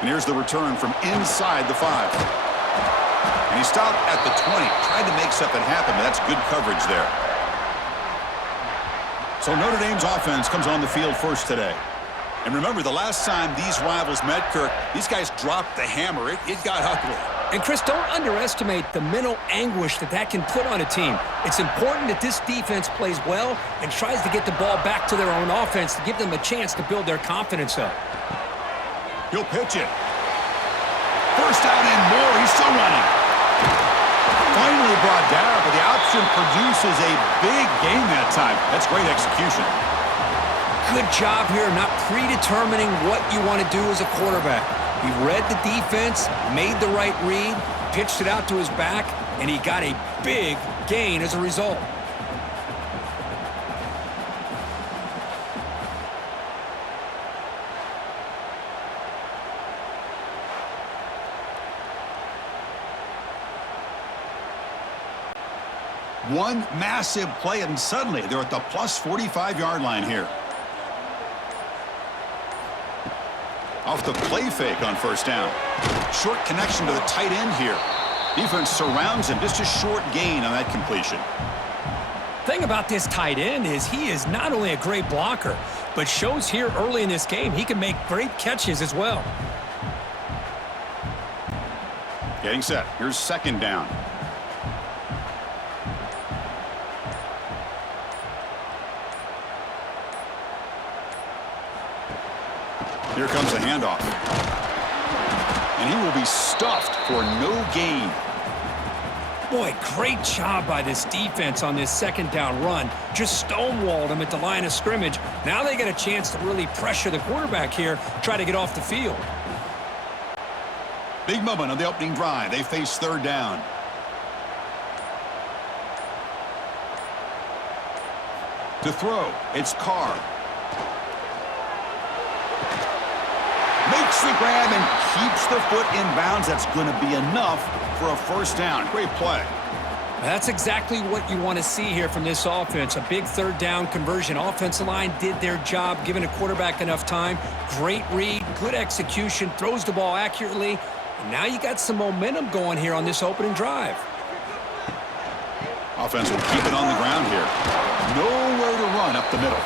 And here's the return from inside the 5. And he stopped at the 20. Tried to make something happen, but that's good coverage there. So Notre Dame's offense comes on the field first today. And remember, the last time these rivals met, Kirk, these guys dropped the hammer. It got ugly. And, Chris, don't underestimate the mental anguish that can put on a team. It's important that this defense plays well and tries to get the ball back to their own offense to give them a chance to build their confidence up. He'll pitch it. First down and more. He's still running. Finally brought down, but the option produces a big gain that time. That's great execution. Good job here not predetermining what you want to do as a quarterback. He read the defense, made the right read, pitched it out to his back, and he got a big gain as a result. One massive play, and suddenly they're at the plus 45-yard line here. Off the play fake on first down. Short connection to the tight end here. Defense surrounds him. Just a short gain on that completion. Thing about this tight end is he is not only a great blocker, but shows here early in this game he can make great catches as well. Getting set. Here's second down. Here comes the handoff. And he will be stuffed for no gain. Boy, great job by this defense on this second down run. Just stonewalled him at the line of scrimmage. Now they get a chance to really pressure the quarterback here, try to get off the field. Big moment on the opening drive. They face third down. To throw, it's Carr. Makes the grab and keeps the foot in bounds. That's going to be enough for a first down. Great play. That's exactly what you want to see here from this offense. A big third down conversion. Offensive line did their job, giving a quarterback enough time. Great read, good execution, throws the ball accurately. And now you got some momentum going here on this opening drive. Offense will keep it on the ground here. Nowhere to run up the middle.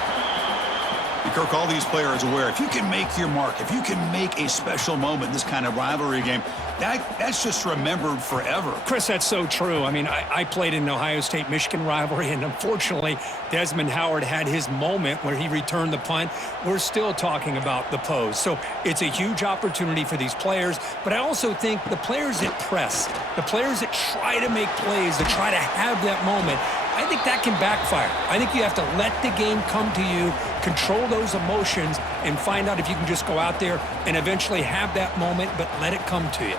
And Kirk, all these players are aware, if you can make your mark, if you can make a special moment in this kind of rivalry game, that's just remembered forever. Chris, that's so true. I mean, I played in an Ohio State-Michigan rivalry, and unfortunately, Desmond Howard had his moment where he returned the punt. We're still talking about the pose. So it's a huge opportunity for these players, but I also think the players that press, the players that try to make plays, that try to have that moment, I think that can backfire. I think you have to let the game come to you, control those emotions, and find out if you can just go out there and eventually have that moment, but let it come to you.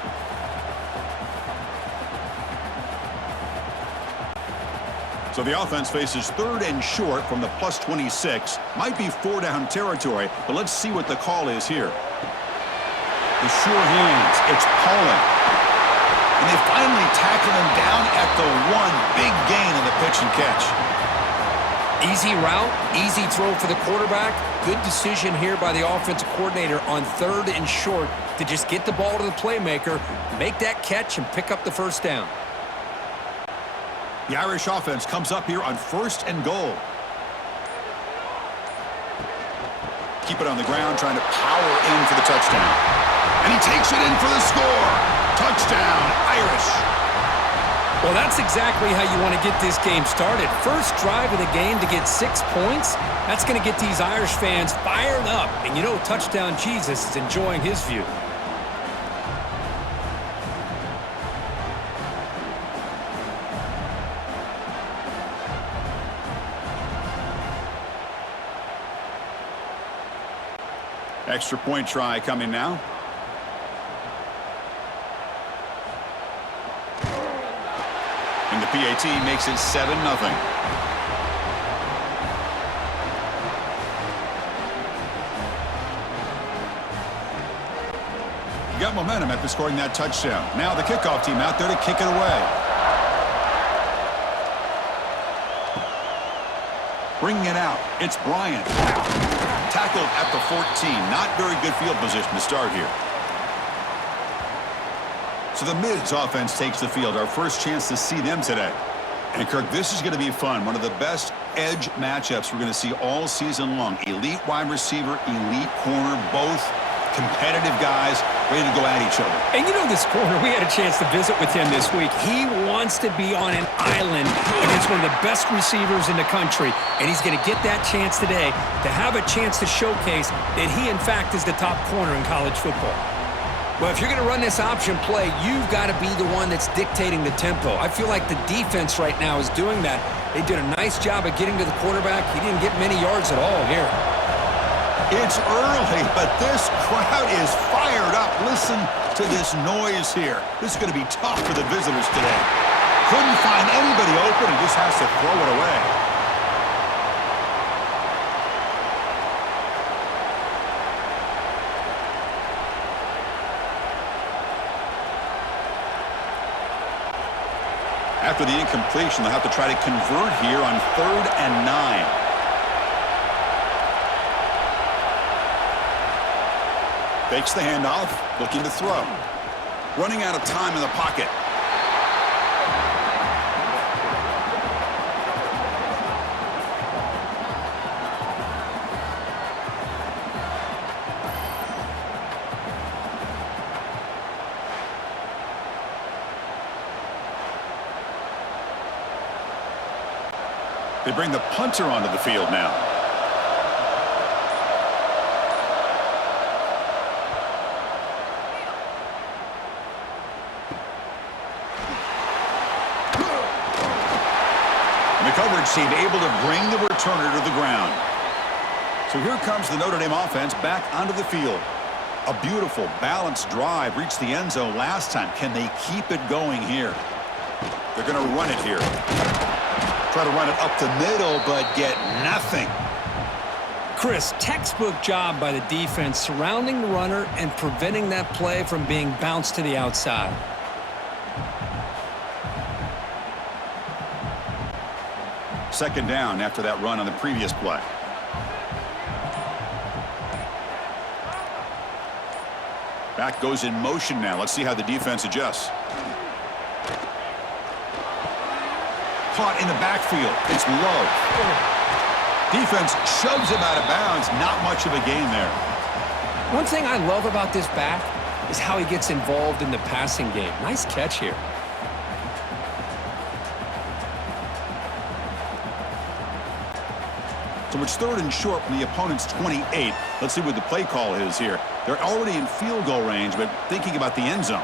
So the offense faces third and short from the plus 26. Might be four-down territory, but let's see what the call is here. The sure hands. It's Paulin. And they finally tackle him down at the one. Big gain on the pitch and catch. Easy route, easy throw for the quarterback. Good decision here by the offensive coordinator on third and short to just get the ball to the playmaker, make that catch, and pick up the first down. The Irish offense comes up here on first and goal. Keep it on the ground, trying to power in for the touchdown. And he takes it in for the score. Touchdown, Irish. Well, that's exactly how you want to get this game started. First drive of the game to get 6 points. That's going to get these Irish fans fired up. And you know, Touchdown Jesus is enjoying his view. Extra point try coming now. And the PAT makes it 7-0. You got momentum after scoring that touchdown. Now the kickoff team out there to kick it away. Bringing it out, it's Bryant. Tackled at the 14. Not very good field position to start here. So the Mids offense takes the field. Our first chance to see them today. And, Kirk, this is going to be fun. One of the best edge matchups we're going to see all season long. Elite wide receiver, elite corner, both competitive guys ready to go at each other. And you know this corner, we had a chance to visit with him this week. He wants to be on an island against one of the best receivers in the country. And he's going to get that chance today to have a chance to showcase that he, in fact, is the top corner in college football. Well, if you're going to run this option play, you've got to be the one that's dictating the tempo. I feel like the defense right now is doing that. They did a nice job of getting to the quarterback. He didn't get many yards at all here. It's early, but this crowd is fired up. Listen to this noise here. This is going to be tough for the visitors today. Couldn't find anybody open and just has to throw it away. After the incompletion, they'll have to try to convert here on 3rd and 9. Fakes the handoff, looking to throw. Running out of time in the pocket. They bring the punter onto the field now. And the coverage team able to bring the returner to the ground. So here comes the Notre Dame offense back onto the field. A beautiful, balanced drive reached the end zone last time. Can they keep it going here? They're going to run it here. Try to run it up the middle, but get nothing. Chris, textbook job by the defense surrounding the runner and preventing that play from being bounced to the outside. Second down after that run on the previous play. Back goes in motion now. Let's see how the defense adjusts. Caught in the backfield. It's low. Defense shoves him out of bounds. Not much of a gain there. One thing I love about this back is how he gets involved in the passing game. Nice catch here. So it's 3rd and short from the opponent's 28. Let's see what the play call is here. They're already in field goal range, but thinking about the end zone.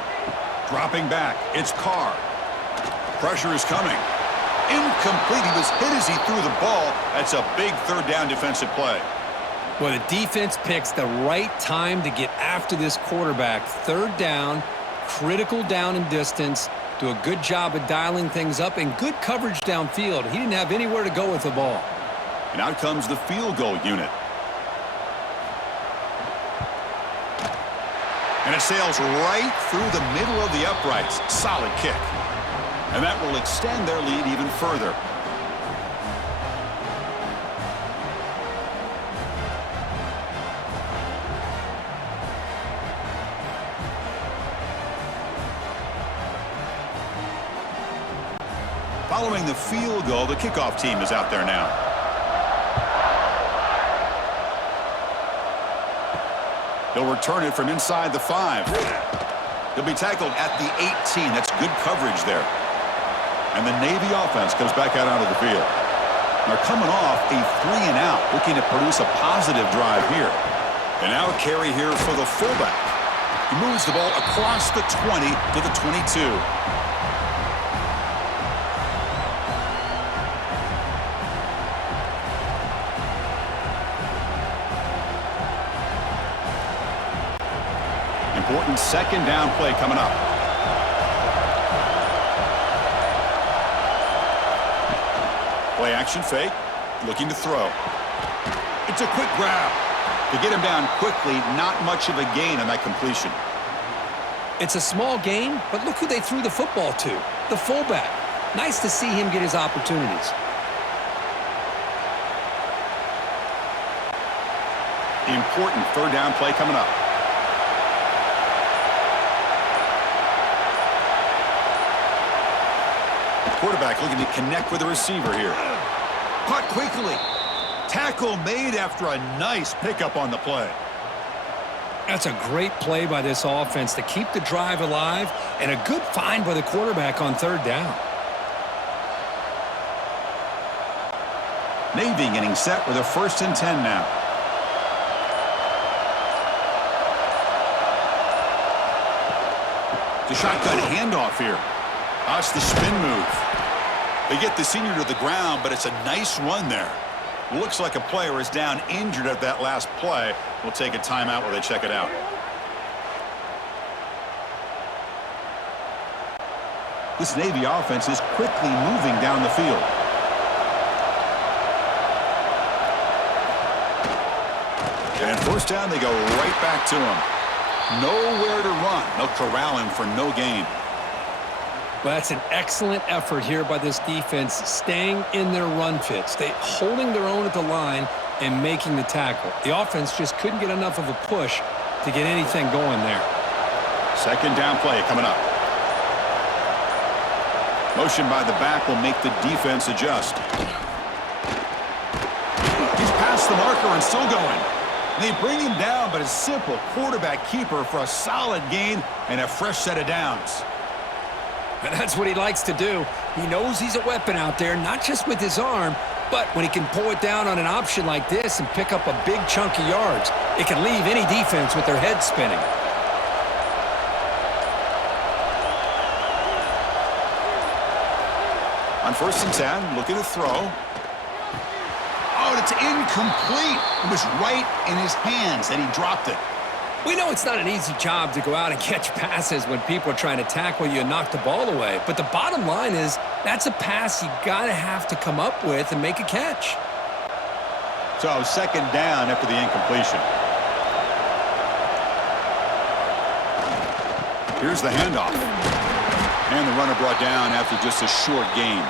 Dropping back. It's Carr. Pressure is coming. Incomplete. He was hit as he threw the ball. That's a big 3rd down defensive play. Well, the defense picks the right time to get after this quarterback. 3rd down, critical down and distance. Do a good job of dialing things up and good coverage downfield. He didn't have anywhere to go with the ball. And out comes the field goal unit. And it sails right through the middle of the uprights. Solid kick. And that will extend their lead even further. Following the field goal, the kickoff team is out there now. They'll return it from inside the 5. They'll be tackled at the 18. That's good coverage there. And the Navy offense comes back out onto the field. They're coming off a 3-and-out, looking to produce a positive drive here. And now a carry here for the fullback. He moves the ball across the 20 to the 22. Important 2nd down play coming up. Play action fake, looking to throw. It's a quick grab. To get him down quickly, not much of a gain on that completion. It's a small gain, but look who they threw the football to, the fullback. Nice to see him get his opportunities. Important 3rd down play coming up. Quarterback looking to connect with the receiver here. Caught quickly. Tackle made after a nice pickup on the play. That's a great play by this offense to keep the drive alive, and a good find by the quarterback on third down. Navy getting set with a 1st and 10 now. The shotgun handoff here. That's the spin move. They get the senior to the ground, but it's a nice run there. Looks like a player is down injured at that last play. We'll take a timeout while they check it out. This Navy offense is quickly moving down the field. And 1st down, they go right back to him. Nowhere to run. They'll corral him for no gain. Well, that's an excellent effort here by this defense, staying in their run fits. They holding their own at the line and making the tackle. The offense just couldn't get enough of a push to get anything going there. 2nd down play coming up. Motion by the back will make the defense adjust. He's past the marker and still going. They bring him down, but a simple quarterback keeper for a solid gain and a fresh set of downs. And that's what he likes to do. He knows he's a weapon out there, not just with his arm, but when he can pull it down on an option like this and pick up a big chunk of yards, it can leave any defense with their head spinning. On 1st and 10, looking to throw. Oh, it's incomplete. It was right in his hands, and he dropped it. We know it's not an easy job to go out and catch passes when people are trying to tackle you and knock the ball away. But the bottom line is that's a pass you got to have to come up with and make a catch. So 2nd down after the incompletion. Here's the handoff. And the runner brought down after just a short gain.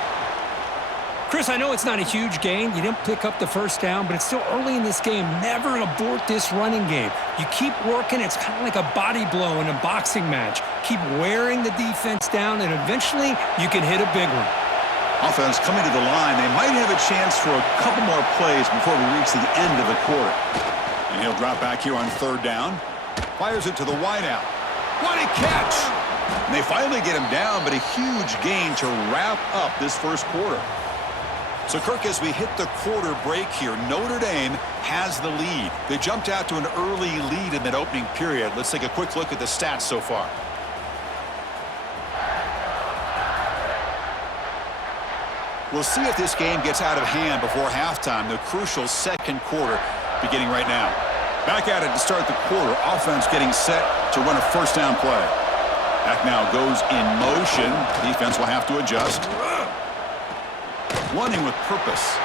Chris, I know it's not a huge gain. You didn't pick up the 1st down, but it's still early in this game. Never abort this running game. You keep working. It's kind of like a body blow in a boxing match. Keep wearing the defense down, and eventually you can hit a big one. Offense coming to the line. They might have a chance for a couple more plays before we reach the end of the quarter. And he'll drop back here on 3rd down. Fires it to the wideout. What a catch! And they finally get him down, but a huge gain to wrap up this 1st quarter. So, Kirk, as we hit the quarter break here, Notre Dame has the lead. They jumped out to an early lead in that opening period. Let's take a quick look at the stats so far. We'll see if this game gets out of hand before halftime, the crucial 2nd quarter beginning right now. Back at it to start the quarter. Offense getting set to run a 1st down play. Back now goes in motion. Defense will have to adjust. Running with purpose.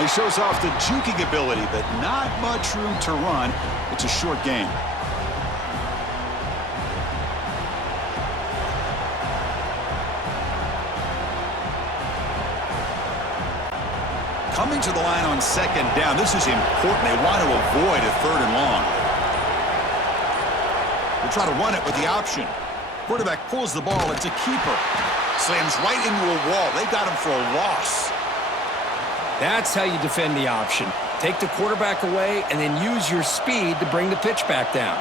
He shows off the juking ability, but not much room to run. It's a short game. Coming to the line on 2nd down. This is important. They want to avoid a 3rd and long. We'll try to run it with the option. Quarterback pulls the ball. It's a keeper. Slams right into a wall. They got him for a loss. That's how you defend the option. Take the quarterback away and then use your speed to bring the pitch back down.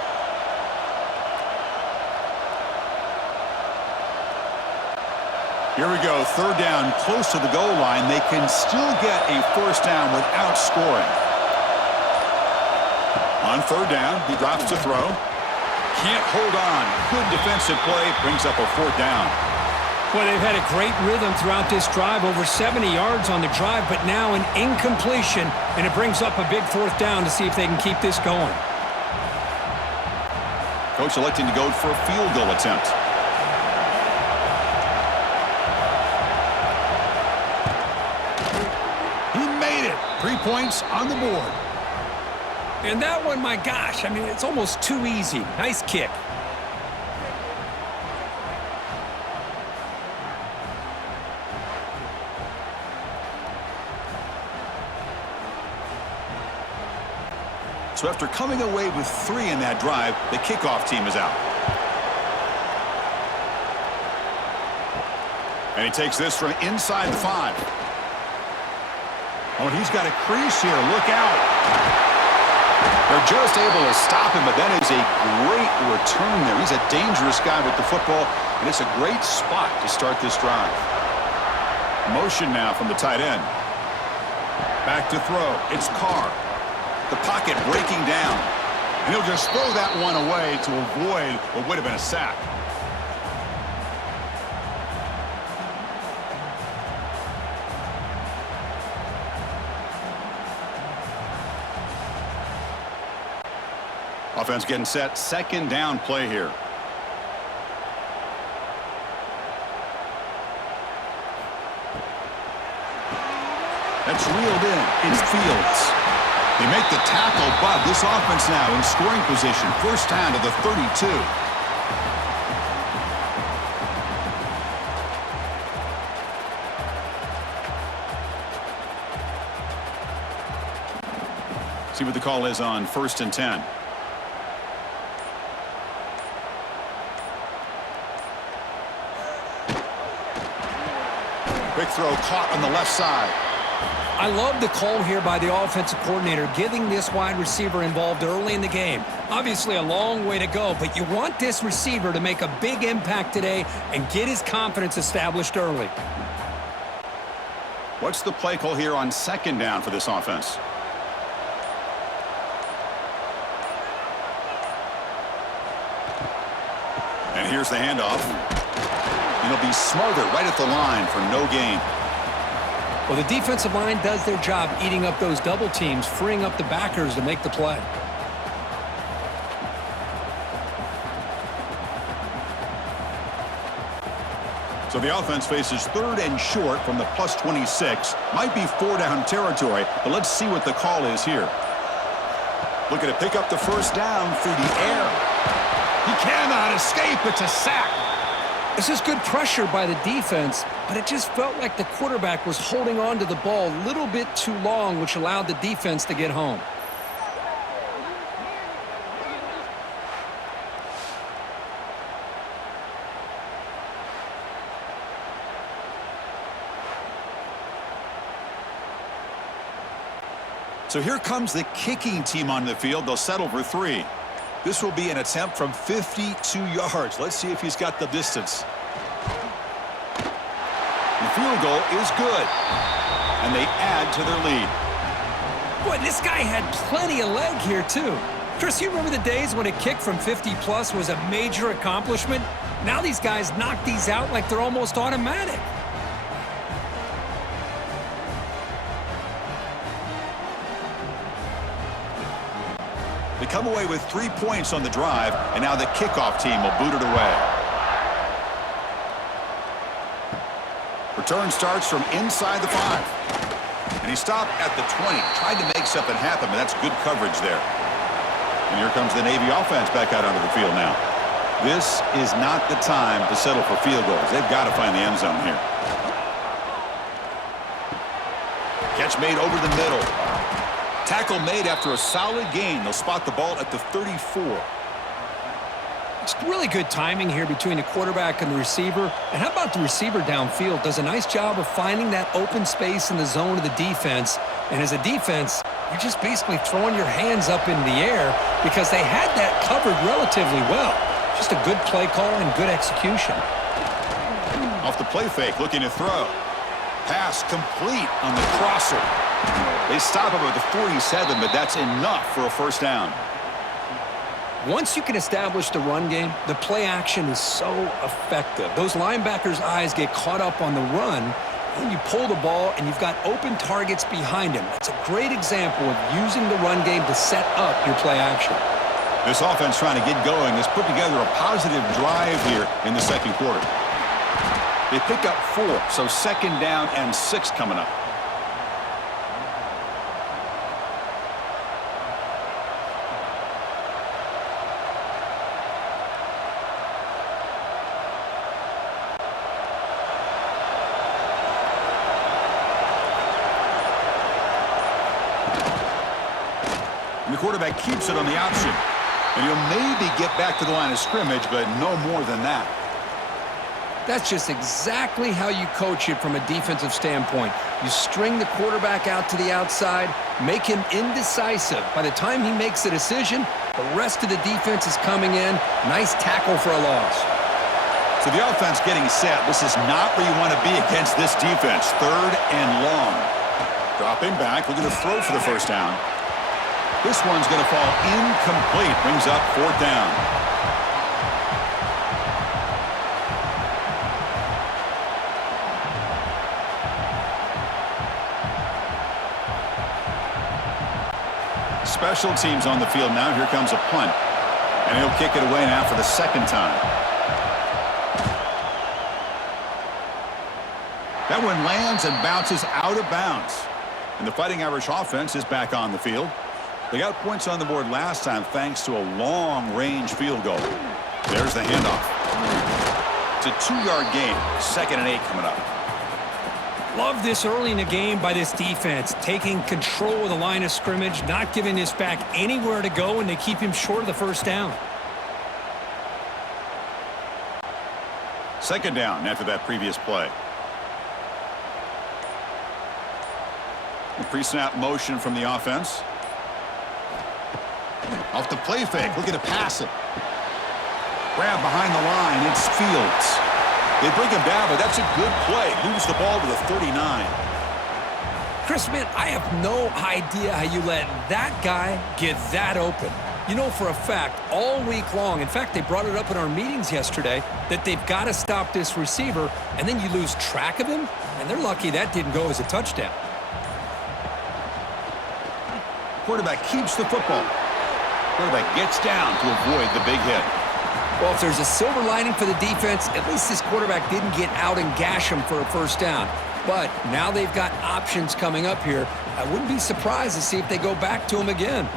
Here we go. 3rd down, close to the goal line. They can still get a 1st down without scoring. On 3rd down, he drops to throw. Can't hold on. Good defensive play. Brings up a 4th down. Well, they've had a great rhythm throughout this drive, over 70 yards on the drive, but now an incompletion, and it brings up a big 4th down to see if they can keep this going. Coach electing to go for a field goal attempt. He made it. 3 points on the board. And that one, my gosh, I mean, it's almost too easy. Nice kick. So after coming away with 3 in that drive, the kickoff team is out. And he takes this from inside the 5. Oh, and he's got a crease here. Look out. They're just able to stop him, but that is a great return there. He's a dangerous guy with the football, and it's a great spot to start this drive. Motion now from the tight end. Back to throw. It's Carr. The pocket breaking down. And he'll just throw that one away to avoid what would have been a sack. Offense getting set. Second down play here. That's reeled in. It's Fields. They make the tackle, but this offense now in scoring position. First down to the 32. See what the call is on 1st and 10. Quick throw caught on the left side. I love the call here by the offensive coordinator, getting this wide receiver involved early in the game. Obviously a long way to go, but you want this receiver to make a big impact today and get his confidence established early. What's the play call here on second down for this offense? And here's the handoff. And he'll be smothered right at the line for no gain. Well, the defensive line does their job eating up those double teams, freeing up the backers to make the play. So the offense faces 3rd and short from the +26. Might be 4-down territory, but let's see what the call is here. Looking to pick up the first down through the air. He cannot escape. It's a sack. This is good pressure by the defense, but it just felt like the quarterback was holding on to the ball a little bit too long, which allowed the defense to get home. So here comes the kicking team on the field. They'll settle for 3. This will be an attempt from 52 yards. Let's see if he's got the distance. The field goal is good. And they add to their lead. Boy, this guy had plenty of leg here, too. Chris, you remember the days when a kick from 50-plus was a major accomplishment? Now these guys knock these out like they're almost automatic. They come away with 3 points on the drive, and now the kickoff team will boot it away. Return starts from inside the 5. And he stopped at the 20. Tried to make something happen, but that's good coverage there. And here comes the Navy offense back out onto the field now. This is not the time to settle for field goals. They've got to find the end zone here. Catch made over the middle. Tackle made after a solid gain. They'll spot the ball at the 34. It's really good timing here between the quarterback and the receiver. And how about the receiver downfield? Does a nice job of finding that open space in the zone of the defense. And as a defense, you're just basically throwing your hands up in the air because they had that covered relatively well. Just a good play call and good execution. Off the play fake, looking to throw. Pass complete on the crosser. They stop him at the 47, but that's enough for a first down. Once you can establish the run game, the play action is so effective. Those linebackers' eyes get caught up on the run, and you pull the ball, and you've got open targets behind him. It's a great example of using the run game to set up your play action. This offense trying to get going has put together a positive drive here in the second quarter. They pick up 4, so second down and 6 coming up. And the quarterback keeps it on the option. And he'll maybe get back to the line of scrimmage, but no more than that. That's just exactly how you coach it from a defensive standpoint. You string the quarterback out to the outside, make him indecisive. By the time he makes a decision, the rest of the defense is coming in. Nice tackle for a loss. So the offense getting set. This is not where you want to be against this defense. 3rd and long. Dropping back, looking to throw for the first down. This one's going to fall incomplete. Brings up 4th down. Special teams on the field now. Here comes a punt. And he'll kick it away now for the 2nd time. That one lands and bounces out of bounds. And the Fighting Irish offense is back on the field. They got points on the board last time thanks to a long-range field goal. There's the handoff. It's a 2-yard gain. 2nd and 8 coming up. Love this early in the game by this defense, taking control of the line of scrimmage, not giving this back anywhere to go, and they keep him short of the first down. 2nd down after that previous play. The pre-snap motion from the offense. Off the play fake, looking to pass it. Grab behind the line, it's Fields. They bring him down, but that's a good play. Moves the ball to the 39. Chris, man, I have no idea how you let that guy get that open. You know for a fact, all week long, in fact, they brought it up in our meetings yesterday, that they've got to stop this receiver, and then you lose track of him, and they're lucky that didn't go as a touchdown. Quarterback keeps the football. Quarterback gets down to avoid the big hit. Well, if there's a silver lining for the defense, at least this quarterback didn't get out and gash him for a first down. But now they've got options coming up here. I wouldn't be surprised to see if they go back to him again.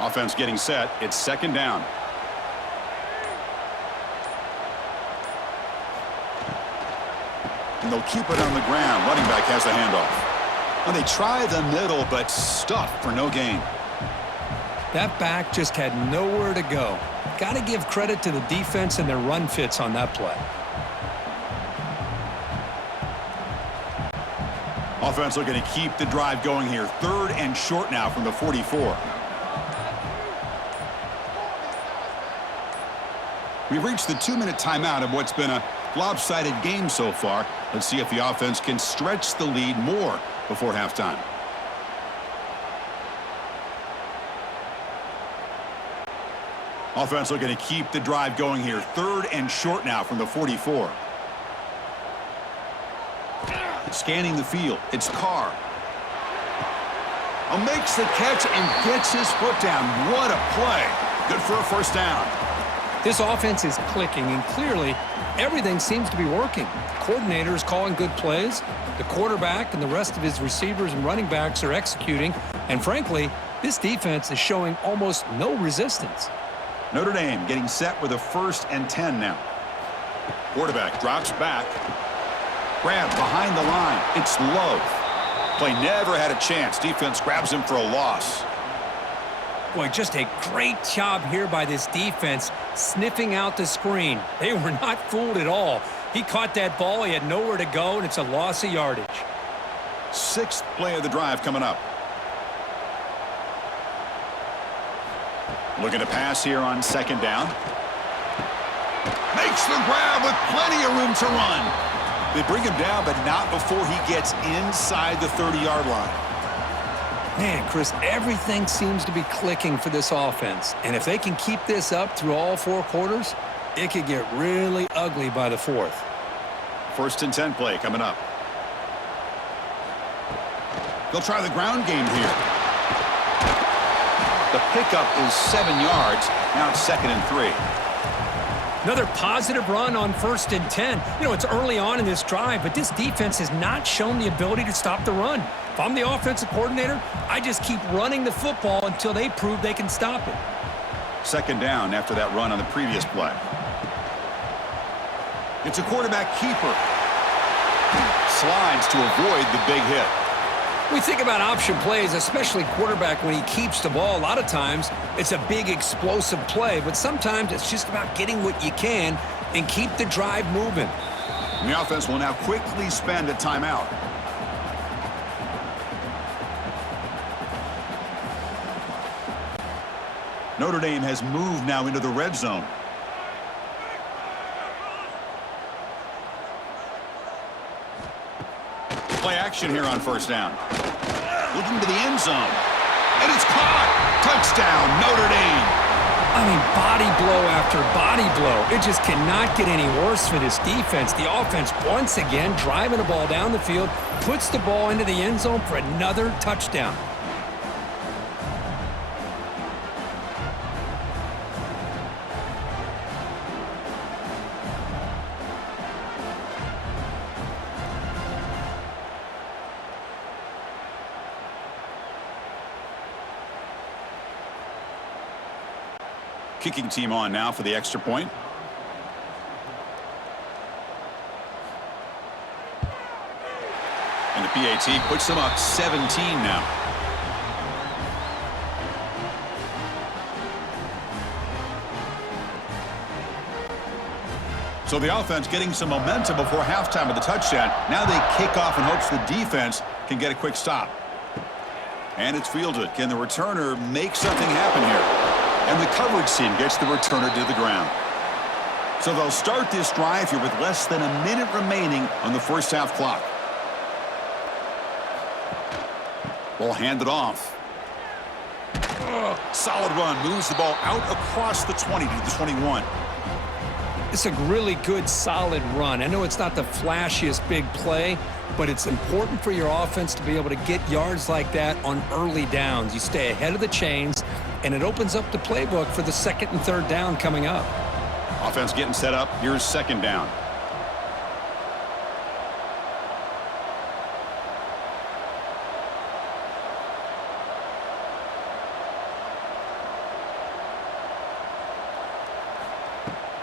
Offense getting set. It's 2nd down. And they'll keep it on the ground. Running back has the handoff. And they try the middle, but stuffed for no gain. That back just had nowhere to go. Got to give credit to the defense and their run fits on that play. Offense looking to keep the drive going here. 3rd and short now from the 44. We've reached the 2-minute timeout of what's been a lopsided game so far. Let's see if the offense can stretch the lead more before halftime. Offense looking to keep the drive going here. 3rd and short now from the 44. Scanning the field. It's Carr. Makes the catch and gets his foot down. What a play. Good for a first down. This offense is clicking, and clearly everything seems to be working. The coordinator is calling good plays. The quarterback and the rest of his receivers and running backs are executing. And frankly, this defense is showing almost no resistance. Notre Dame getting set with a 1st and 10 now. Quarterback drops back. Grab behind the line. It's Love. Play never had a chance. Defense grabs him for a loss. Boy, just a great job here by this defense, sniffing out the screen. They were not fooled at all. He caught that ball. He had nowhere to go, and it's a loss of yardage. 6th play of the drive coming up. Looking to pass here on 2nd down. Makes the grab with plenty of room to run. They bring him down, but not before he gets inside the 30-yard line. Man, Chris, everything seems to be clicking for this offense. And if they can keep this up through all 4 quarters, it could get really ugly by the 4th. 1st and 10 play coming up. They'll try the ground game here. The pickup is 7 yards. Now it's 2nd and 3. Another positive run on 1st and 10. You know, it's early on in this drive, but this defense has not shown the ability to stop the run. If I'm the offensive coordinator, I just keep running the football until they prove they can stop it. 2nd down after that run on the previous play. It's a quarterback keeper. Slides to avoid the big hit. We think about option plays, especially quarterback when he keeps the ball. A lot of times, it's a big explosive play, but sometimes it's just about getting what you can and keep the drive moving. And the offense will now quickly spend a timeout. Notre Dame has moved now into the red zone. Play action here on first down. Looking to the end zone. And it's caught. Touchdown, Notre Dame. I mean, body blow after body blow. It just cannot get any worse for this defense. The offense, once again, driving the ball down the field, puts the ball into the end zone for another touchdown. Kicking team on now for the extra point. And the PAT puts them up 17 now. So the offense getting some momentum before halftime with the touchdown. Now they kick off in hopes the defense can get a quick stop. And it's fielded. Can the returner make something happen here? And the coverage team gets the returner to the ground. So they'll start this drive here with less than a minute remaining on the first half clock. Ball handed off. Solid run. Moves the ball out across the 20 to the 21. It's a really good, solid run. I know it's not the flashiest big play, but it's important for your offense to be able to get yards like that on early downs. You stay ahead of the chains, and it opens up the playbook for the second and third down coming up. Offense getting set up. Here's second down.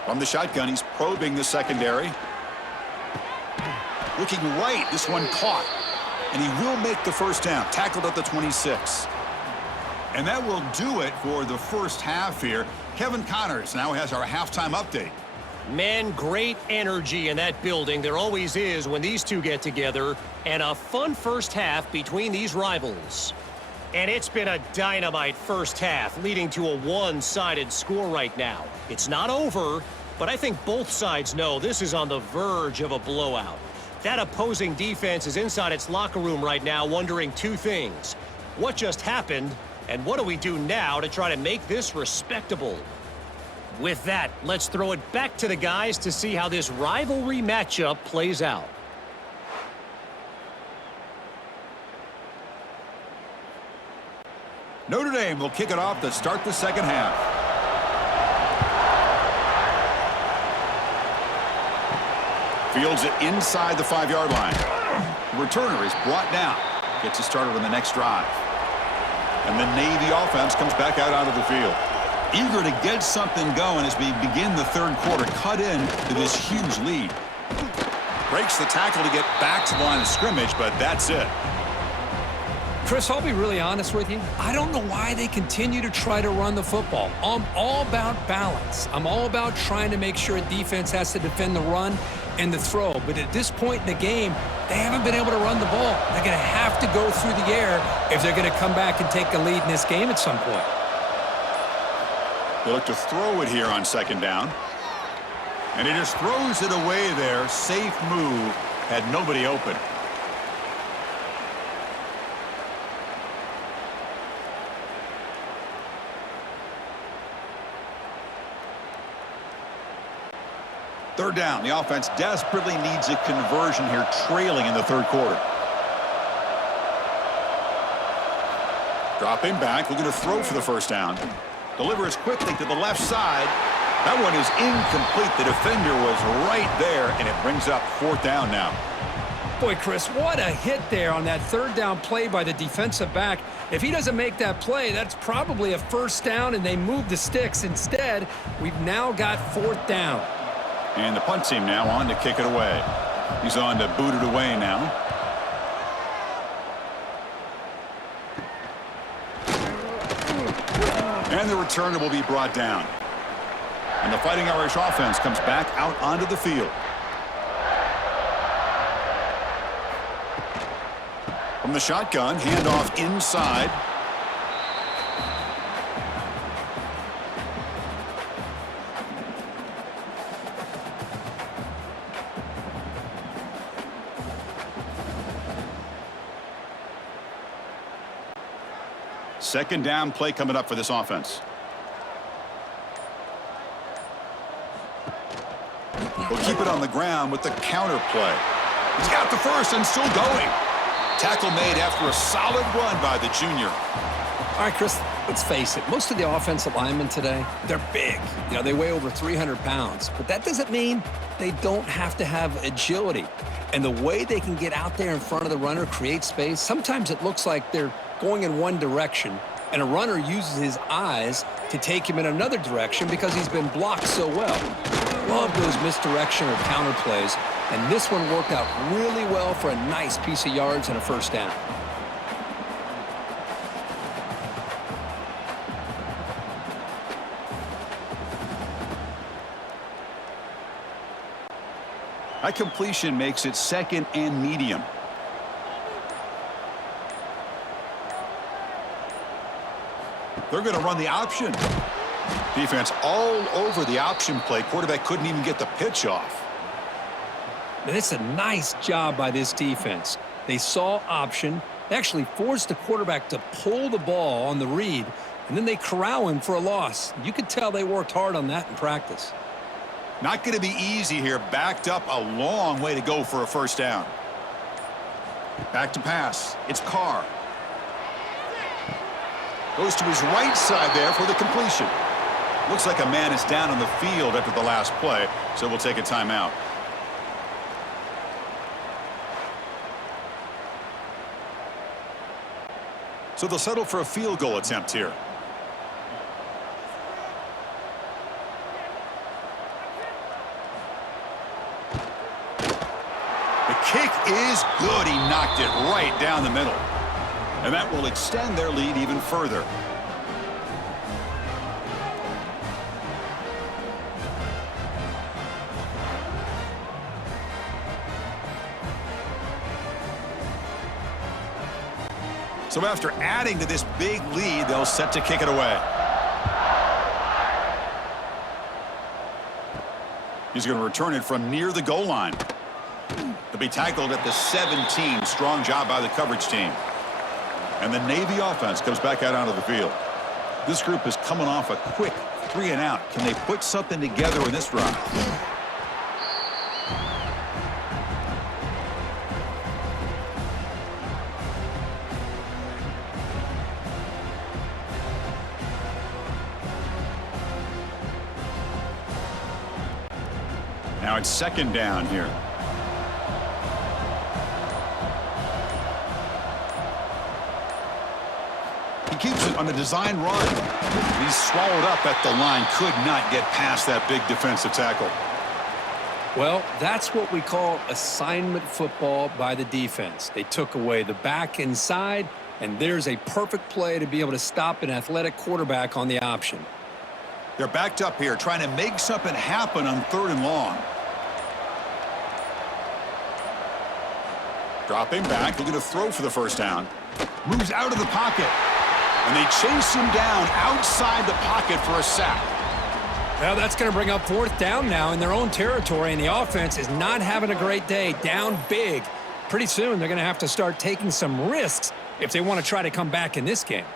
From the shotgun, he's probing the secondary. Looking right, this one caught. And he will make the first down. Tackled at the 26. And that will do it for the first half here. Kevin Connors now has our halftime update. Man, great energy in that building. There always is when these two get together. And a fun first half between these rivals. And it's been a dynamite first half, leading to a one-sided score right now. It's not over, but I think both sides know this is on the verge of a blowout. That opposing defense is inside its locker room right now wondering two things. What just happened, and what do we do now to try to make this respectable? With that, let's throw it back to the guys to see how this rivalry matchup plays out. Notre Dame will kick it off to start the second half. Fields it inside the 5-yard line. The returner is brought down. Gets it started on the next drive. And the Navy offense comes back out onto the field. Eager to get something going as we begin the third quarter. Cut in to this huge lead. Breaks the tackle to get back to the line of scrimmage, but that's it. Chris, I'll be really honest with you. I don't know why they continue to try to run the football. I'm all about balance. I'm all about trying to make sure a defense has to defend the run and the throw. But at this point in the game, they haven't been able to run the ball. They're going to have to go through the air if they're going to come back and take a lead in this game at some point. They look to throw it here on second down. And he just throws it away there. Safe move. Had nobody open. Third down. The offense desperately needs a conversion here, trailing in the third quarter. Dropping back, looking to throw for the first down. Delivers quickly to the left side. That one is incomplete. The defender was right there, and it brings up fourth down now. Boy, Chris, what a hit there on that third down play by the defensive back. If he doesn't make that play, that's probably a first down, and they move the sticks. Instead, we've now got fourth down. And the punt team now on to kick it away. He's on to boot it away now. And the returner will be brought down. And the Fighting Irish offense comes back out onto the field. From the shotgun, handoff inside. Second down play coming up for this offense. We'll keep it on the ground with the counter play. He's got the first and still going. Tackle made after a solid run by the junior. All right, Chris, let's face it. Most of the offensive linemen today, they're big. You know, they weigh over 300 pounds. But that doesn't mean they don't have to have agility. And the way they can get out there in front of the runner, create space, sometimes it looks like they're going in one direction, and a runner uses his eyes to take him in another direction because he's been blocked so well. Love those misdirection or counter plays, and this one worked out really well for a nice piece of yards and a first down. That completion makes it second and medium. They're going to run the option. Defense all over the option play. Quarterback couldn't even get the pitch off. And it's a nice job by this defense. They saw option. They actually forced the quarterback to pull the ball on the read, and then they corral him for a loss. You could tell they worked hard on that in practice. Not going to be easy here. Backed up a long way to go for a first down. Back to pass. It's Carr. Goes to his right side there for the completion. Looks like a man is down on the field after the last play, so we'll take a timeout. So they'll settle for a field goal attempt here. The kick is good. He knocked it right down the middle. And that will extend their lead even further. So after adding to this big lead, they'll set to kick it away. He's going to return it from near the goal line. They'll be tackled at the 17. Strong job by the coverage team. And the Navy offense comes back out onto the field. This group is coming off a quick 3-and-out. Can they put something together in this run? Now it's second down here. He keeps it on the design run. He's swallowed up at the line. Could not get past that big defensive tackle. Well, that's what we call assignment football by the defense. They took away the back inside, and there's a perfect play to be able to stop an athletic quarterback on the option. They're backed up here, trying to make something happen on 3rd and long. Dropping back, looking to throw for the first down. Moves out of the pocket. And they chase him down outside the pocket for a sack. Well, that's going to bring up 4th down now in their own territory, and the offense is not having a great day, down big. Pretty soon they're going to have to start taking some risks if they want to try to come back in this game.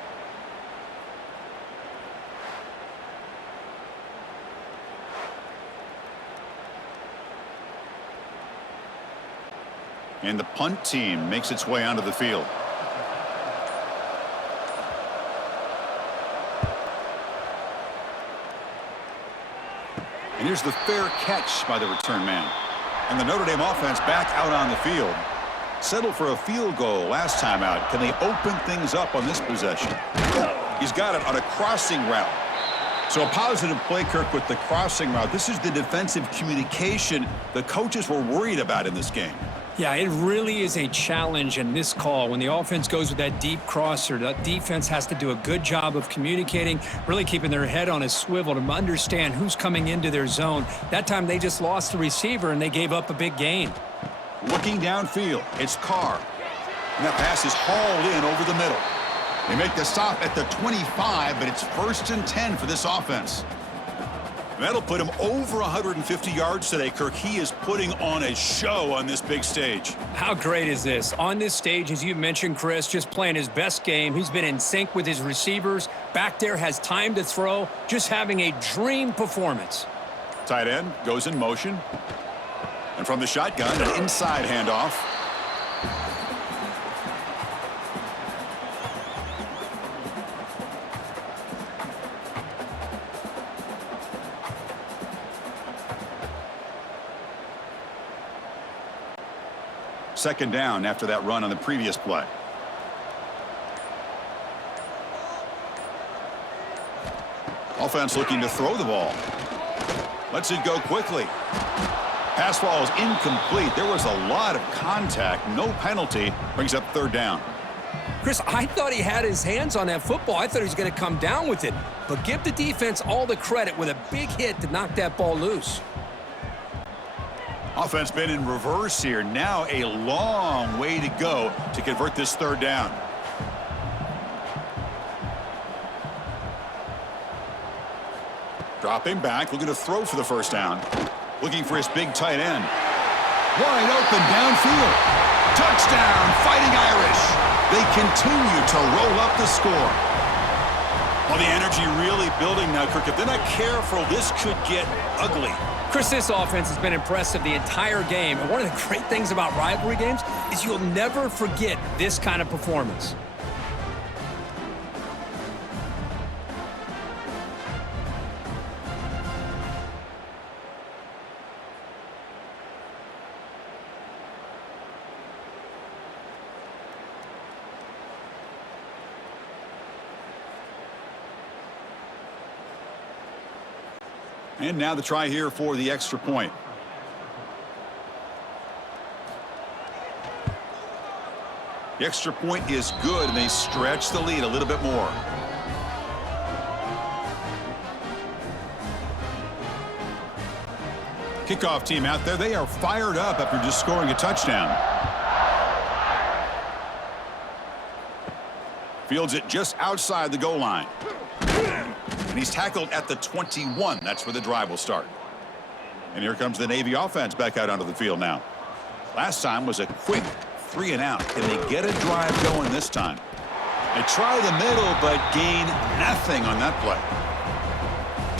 And the punt team makes its way onto the field. And here's the fair catch by the return man. And the Notre Dame offense back out on the field. Settled for a field goal last time out. Can they open things up on this possession? He's got it on a crossing route. So a positive play, Kirk, with the crossing route. This is the defensive communication the coaches were worried about in this game. Yeah, it really is a challenge in this call. When the offense goes with that deep crosser, the defense has to do a good job of communicating, really keeping their head on a swivel to understand who's coming into their zone. That time they just lost the receiver and they gave up a big gain. Looking downfield, it's Carr. And that pass is hauled in over the middle. They make the stop at the 25, but it's 1st and 10 for this offense. And that'll put him over 150 yards today, Kirk. He is putting on a show on this big stage. How great is this? On this stage, as you mentioned, Chris, just playing his best game. He's been in sync with his receivers. Back there, has time to throw. Just having a dream performance. Tight end goes in motion. And from the shotgun, an inside handoff. Second down after that run on the previous play. Offense looking to throw the ball. Lets it go quickly. Pass ball is incomplete. There was a lot of contact. No penalty. Brings up 3rd down. Chris, I thought he had his hands on that football. I thought he was going to come down with it. But give the defense all the credit with a big hit to knock that ball loose. Offense been in reverse here. Now a long way to go to convert this 3rd down. Dropping back, looking to throw for the 1st down. Looking for his big tight end. Wide open downfield. Touchdown, Fighting Irish. They continue to roll up the score. Well, the energy really building now, Kirk. If they're not careful, this could get ugly. Chris, this offense has been impressive the entire game. And one of the great things about rivalry games is you'll never forget this kind of performance. And now the try here for the extra point. The extra point is good, and they stretch the lead a little bit more. Kickoff team out there. They are fired up after just scoring a touchdown. Fields it just outside the goal line. And he's tackled at the 21. That's where the drive will start. And here comes the Navy offense back out onto the field now. Last time was a quick 3 and out. Can they get a drive going this time? They try the middle, but gain nothing on that play.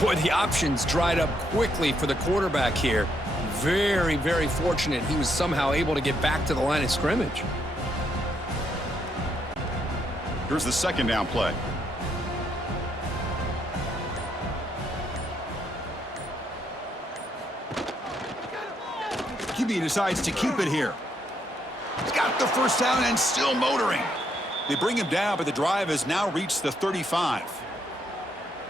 Boy, the options dried up quickly for the quarterback here. Very, very fortunate he was somehow able to get back to the line of scrimmage. Here's the 2nd down play. QB decides to keep it here. He's got the 1st down and still motoring. They bring him down, but the drive has now reached the 35.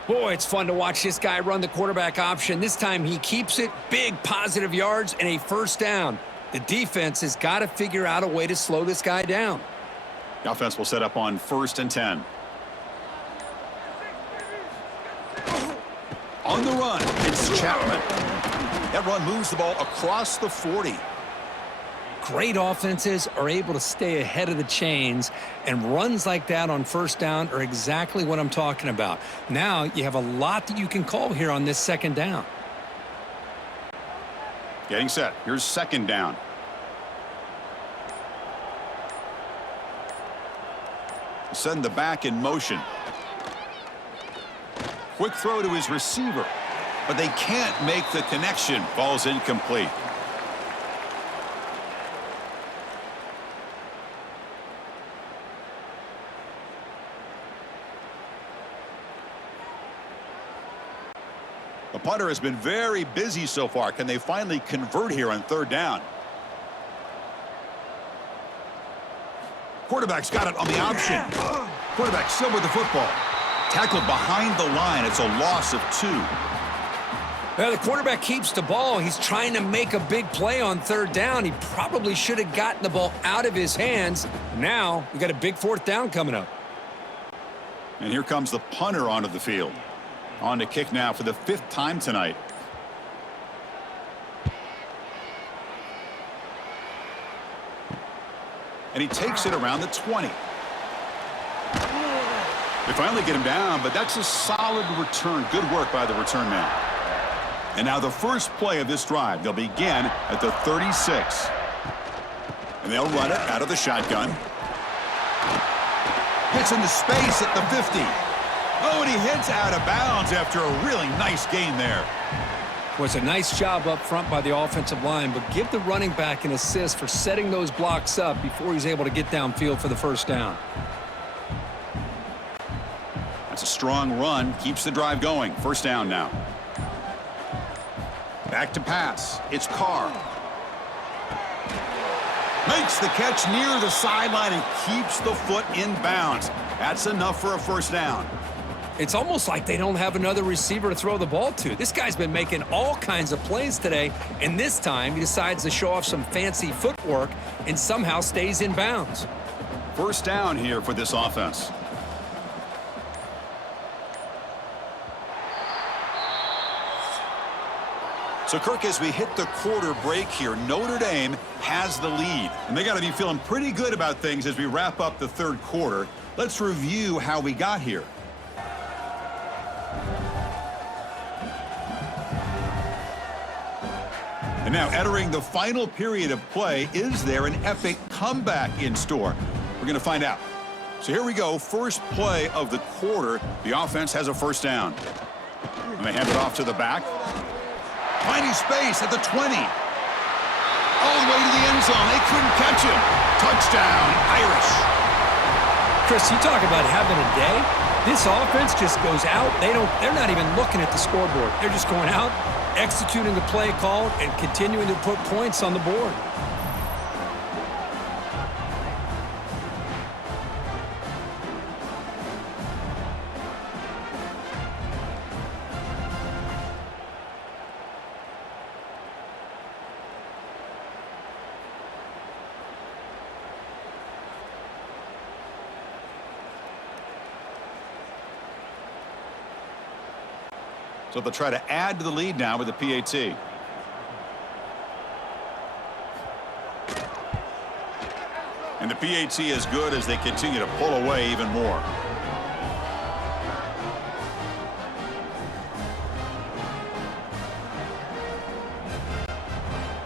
Boy, it's fun to watch this guy run the quarterback option. This time he keeps it, big positive yards, and a 1st down. The defense has got to figure out a way to slow this guy down. The offense will set up on 1st and 10. On the run, it's Chapman. That run moves the ball across the 40. Great offenses are able to stay ahead of the chains, and runs like that on 1st down are exactly what I'm talking about. Now you have a lot that you can call here on this 2nd down. Getting set. Here's 2nd down. Send the back in motion. Quick throw to his receiver, but they can't make the connection. Ball's incomplete. The punter has been very busy so far. Can they finally convert here on 3rd down? Quarterback's got it on the option. Quarterback still with the football. Tackled behind the line. It's a loss of 2. Well, the quarterback keeps the ball. He's trying to make a big play on 3rd down. He probably should have gotten the ball out of his hands. Now, we got a big 4th down coming up. And here comes the punter onto the field. On to kick now for the 5th time tonight. And he takes it around the 20. They finally get him down, but that's a solid return. Good work by the return man. And now the first play of this drive. They'll begin at the 36. And they'll run it out of the shotgun. Hits into space at the 50. Oh, and he hits out of bounds after a really nice gain there. Was a nice job up front by the offensive line, but give the running back an assist for setting those blocks up before he's able to get downfield for the 1st down. That's a strong run. Keeps the drive going. 1st down now. Back to pass. It's Carr. Makes the catch near the sideline and keeps the foot in bounds. That's enough for a 1st down. It's almost like they don't have another receiver to throw the ball to. This guy's been making all kinds of plays today, and this time he decides to show off some fancy footwork and somehow stays in bounds. 1st down here for this offense. So, Kirk, as we hit the quarter break here, Notre Dame has the lead. And they got to be feeling pretty good about things as we wrap up the 3rd quarter. Let's review how we got here. And now entering the final period of play, is there an epic comeback in store? We're going to find out. So here we go, first play of the quarter. The offense has a 1st down. And they hand it off to the back. Finding space at the 20. All the way to the end zone. They couldn't catch him. Touchdown, Irish. Chris, you talk about having a day. This offense just goes out. They're not even looking at the scoreboard. They're just going out, executing the play call, and continuing to put points on the board. So they'll try to add to the lead now with the PAT. And the PAT is good as they continue to pull away even more.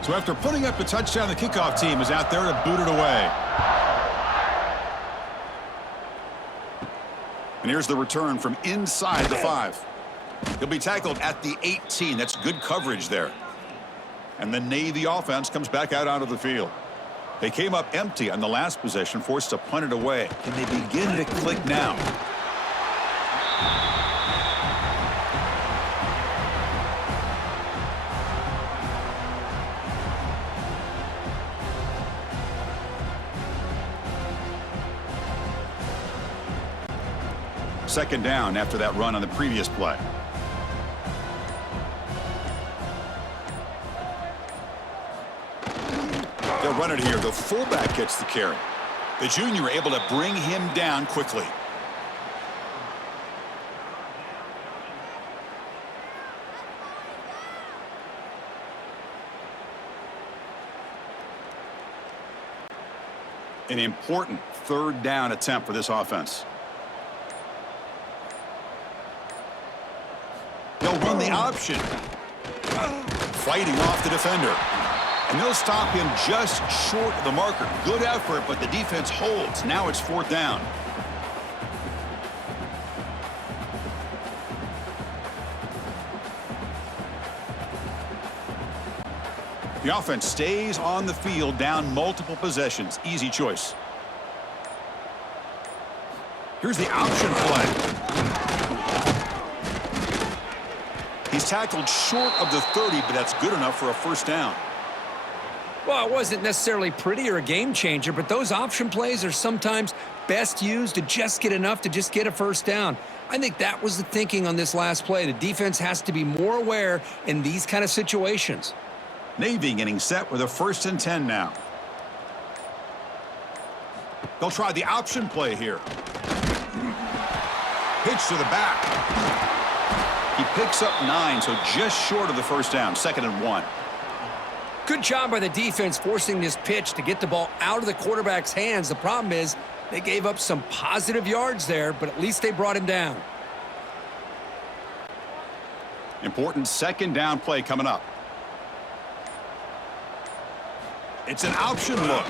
So after putting up a touchdown, the kickoff team is out there to boot it away. And here's the return from inside the 5. He'll be tackled at the 18. That's good coverage there. And the Navy offense comes back out onto the field. They came up empty on the last possession, forced to punt it away. Can they begin to click now? Second down after that run on the previous play. They'll run it here. The fullback gets the carry. The junior able to bring him down quickly. An important 3rd down attempt for this offense. They'll run the option. Fighting off the defender. And they'll stop him just short of the marker. Good effort, but the defense holds. Now it's 4th down. The offense stays on the field, down multiple possessions. Easy choice. Here's the option play. He's tackled short of the 30, but that's good enough for a 1st down. Well, it wasn't necessarily pretty or a game changer, but those option plays are sometimes best used to just get enough to just get a first down. I think that was the thinking on this last play. The defense has to be more aware in these kind of situations. Navy getting set with a 1st and 10 now. They'll try the option play here. Pitch to the back. He picks up 9, so just short of the first down, 2nd and 1. Good job by the defense forcing this pitch to get the ball out of the quarterback's hands. The problem is they gave up some positive yards there, but at least they brought him down. Important 2nd down play coming up. It's an option look.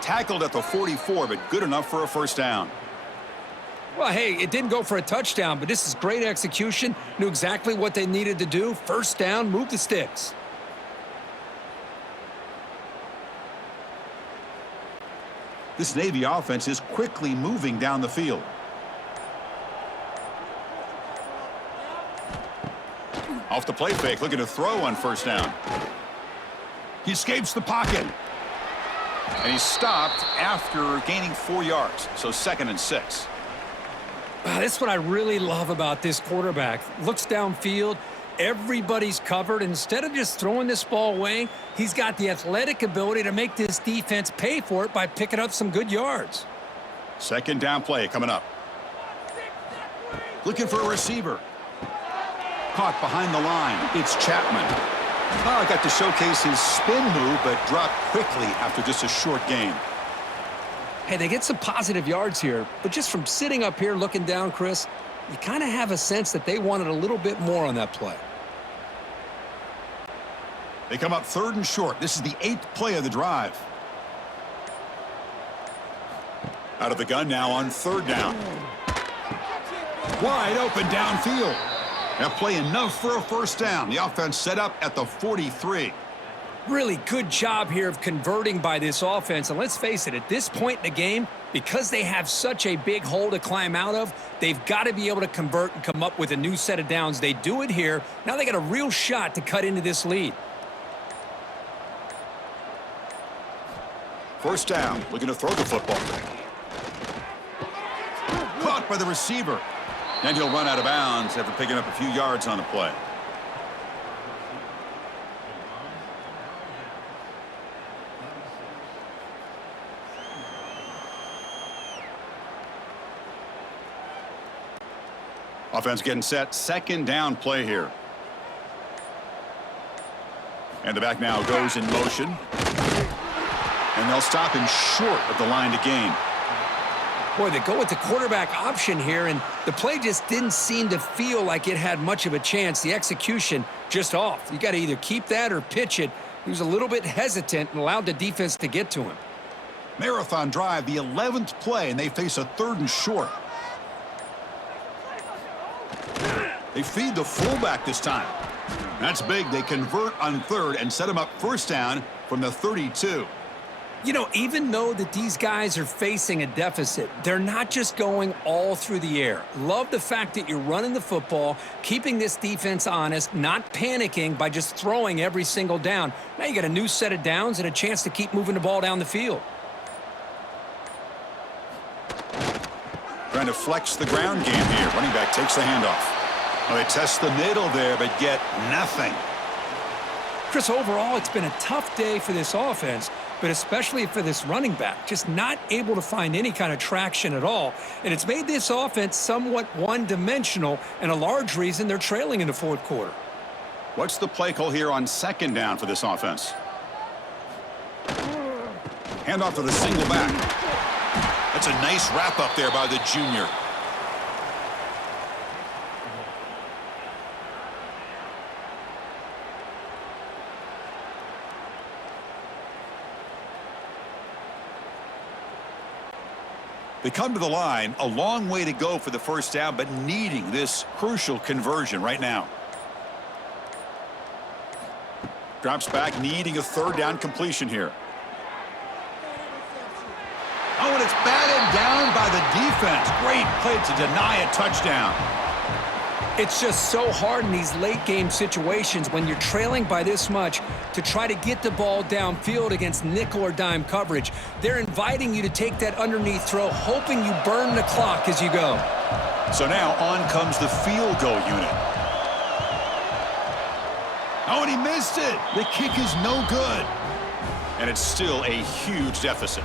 Tackled at the 44, but good enough for a first down. Well, hey, it didn't go for a touchdown, but this is great execution. Knew exactly what they needed to do. First down, move the sticks. This Navy offense is quickly moving down the field. Off the play fake, looking to throw on first down. He escapes the pocket. And he's stopped after gaining 4 yards, so 2nd and 6. That's what I really love about this quarterback. Looks downfield, everybody's covered. Instead of just throwing this ball away, he's got the athletic ability to make this defense pay for it by picking up some good yards. 2nd down play coming up. Looking for a receiver. Caught behind the line. It's Chapman. Oh, got to showcase his spin move, but dropped quickly after just a short gain. Hey, they get some positive yards here, but just from sitting up here looking down, Chris, you kind of have a sense that they wanted a little bit more on that play. They come up 3rd and short. This is the 8th play of the drive. Out of the gun now on 3rd down. Wide open downfield. That play enough for a first down. The offense set up at the 43. Really good job here of converting by this offense. And let's face it, at this point in the game, because they have such a big hole to climb out of, they've got to be able to convert and come up with a new set of downs. They do it here. Now they got a real shot to cut into this lead. First down, looking to throw the football. Caught by the receiver. And he'll run out of bounds after picking up a few yards on the play. Offense getting set. 2nd down play here. And the back now goes in motion. And they'll stop him short of the line to gain. Boy, they go with the quarterback option here, and the play just didn't seem to feel like it had much of a chance. The execution just off. You got to either keep that or pitch it. He was a little bit hesitant and allowed the defense to get to him. Marathon drive, the 11th play, and they face a 3rd and short. They feed the fullback this time. That's big. They convert on 3rd and set him up first down from the 32. You know, even though that these guys are facing a deficit, they're not just going all through the air. Love the fact that you're running the football, keeping this defense honest, not panicking by just throwing every single down. Now you got a new set of downs and a chance to keep moving the ball down the field. Trying to flex the ground game here. Running back takes the handoff. Well, they test the middle there, but get nothing. Chris, overall, it's been a tough day for this offense, but especially for this running back, just not able to find any kind of traction at all. And it's made this offense somewhat one-dimensional, and a large reason they're trailing in the 4th quarter. What's the play call here on 2nd down for this offense? Handoff to the single back. That's a nice wrap up there by the junior. They come to the line, a long way to go for the first down, but needing this crucial conversion right now. Drops back, needing a 3rd down completion here. Oh, and it's batted down by the defense. Great play to deny a touchdown. It's just so hard in these late-game situations when you're trailing by this much to try to get the ball downfield against nickel or dime coverage. They're inviting you to take that underneath throw, hoping you burn the clock as you go. So now on comes the field goal unit. Oh, and he missed it. The kick is no good. And it's still a huge deficit.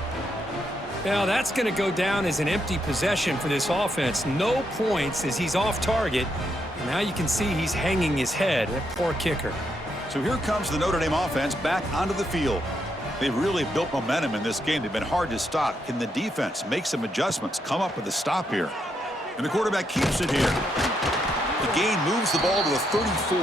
Now, that's going to go down as an empty possession for this offense. No points as he's off target. And now you can see he's hanging his head. That poor kicker. So here comes the Notre Dame offense back onto the field. They've really built momentum in this game. They've been hard to stop. Can the defense make some adjustments, come up with a stop here? And the quarterback keeps it here. The gain moves the ball to the 34.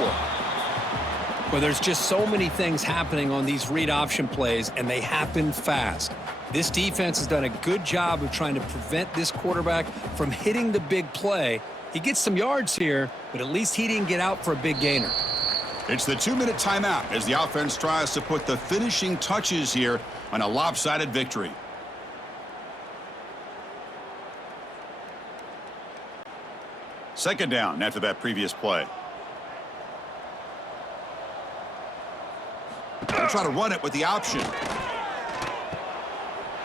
Well, there's just so many things happening on these read option plays, and they happen fast. This defense has done a good job of trying to prevent this quarterback from hitting the big play. He gets some yards here, but at least he didn't get out for a big gainer. It's the 2-minute timeout as the offense tries to put the finishing touches here on a lopsided victory. Second down after that previous play. They'll try to run it with the option.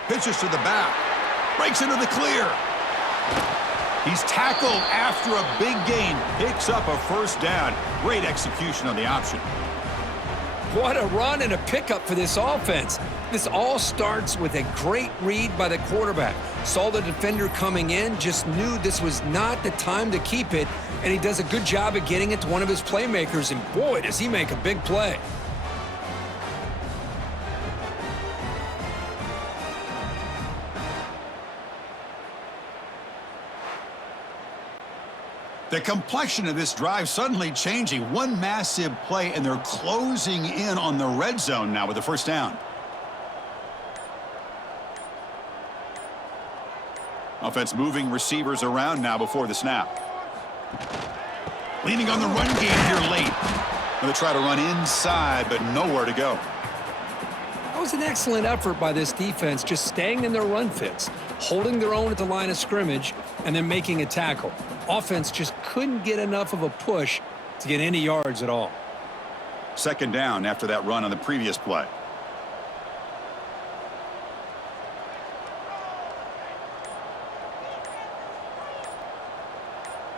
Pitches to the back. Breaks into the clear. He's tackled after a big gain. Picks up a first down. Great execution on the option. What a run and a pickup for this offense. This all starts with a great read by the quarterback. Saw the defender coming in, just knew this was not the time to keep it, and he does a good job of getting it to one of his playmakers, and boy, does he make a big play. The complexion of this drive suddenly changing. One massive play, and they're closing in on the red zone now with the first down. Offense moving receivers around now before the snap. Leaning on the run game here late. Going to try to run inside, but nowhere to go. That was an excellent effort by this defense, just staying in their run fits, holding their own at the line of scrimmage, and then making a tackle. Offense just couldn't get enough of a push to get any yards at all. Second down after that run on the previous play.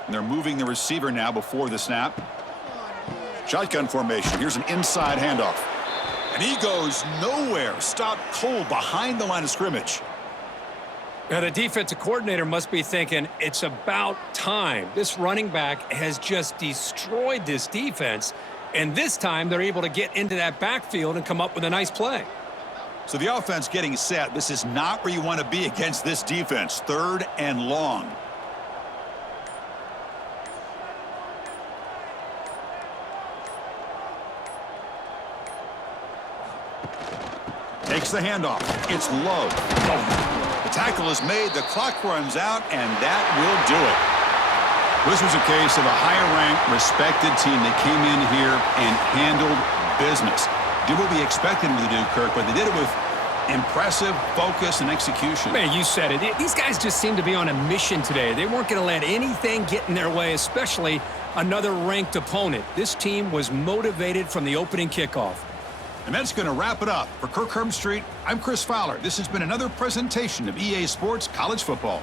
And they're moving the receiver now before the snap. Shotgun formation. Here's an inside handoff. And he goes nowhere. Stopped cold behind the line of scrimmage. Now, the defensive coordinator must be thinking, it's about time. This running back has just destroyed this defense, and this time they're able to get into that backfield and come up with a nice play. So the offense getting set. This is not where you want to be against this defense. Third and long. Takes the handoff. It's low. The tackle is made. The clock runs out, and that will do it. This was a case of a higher-ranked, respected team that came in here and handled business. Did what we expected them to do, Kirk, but they did it with impressive focus and execution. Man, you said it. These guys just seem to be on a mission today. They weren't going to let anything get in their way, especially another ranked opponent. This team was motivated from the opening kickoff. And that's going to wrap it up. For Kirk Street, I'm Chris Fowler. This has been another presentation of EA Sports College Football.